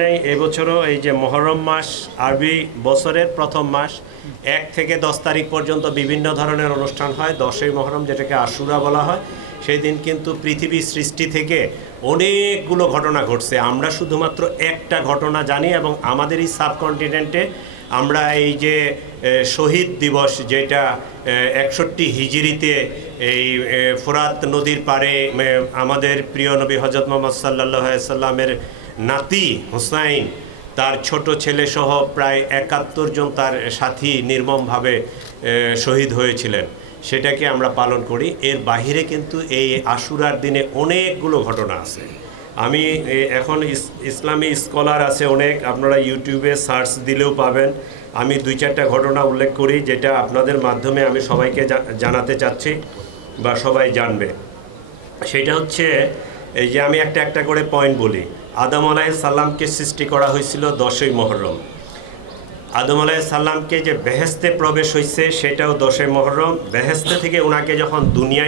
নেই এবছরও এই যে মহরম মাস আরবি বছরের প্রথম মাস 1 থেকে 10 তারিখ পর্যন্ত বিভিন্ন ধরনের অনুষ্ঠান হয়। 10ই মহরম, যেটাকে আশুরা বলা হয়, সেই দিন কিন্তু পৃথিবী সৃষ্টি থেকে অনেকগুলো ঘটনা ঘটছে। আমরা শুধুমাত্র একটা ঘটনা জানি, এবং আমাদের এই সাবকন্টিনেন্টে আমরা এই যে শহীদ দিবস, যেটা 61 হিজরিতে এই ফোরাত নদীর পাড়ে আমাদের প্রিয় নবী হজরত মুহাম্মদ সাল্লাল্লাহু আলাইহি সাল্লামের নাতি হুসাইন, তার ছোট ছেলে সহ প্রায় 71 জন তার সাথী নির্মমভাবে শহীদ হয়েছিলেন, সেটাকে আমরা পালন করি। এর বাহিরে কিন্তু এই আশুরার দিনে অনেকগুলো ঘটনা আছে। আমি এখন ইসলামী স্কলার আছে অনেক, আপনারা ইউটিউবে সার্চ দিলেও পাবেন। আমি 2-4টা ঘটনা উল্লেখ করি, যেটা আপনাদের মাধ্যমে আমি সবাইকে জানাতে চাচ্ছি বা সবাই জানবে। সেটা হচ্ছে এই যে আমি একটা একটা করে পয়েন্ট বলি। আদম আলাইহিস সালামকে সৃষ্টি করা হয়েছিল 10ই মহরম। আদম আলাইহিস সালামকে যে বেহেশতে প্রবেশ হয়েছে সেটাও 10ই মহরম। বেহেশতে থেকে ওনাকে যখন দুনিয়ায়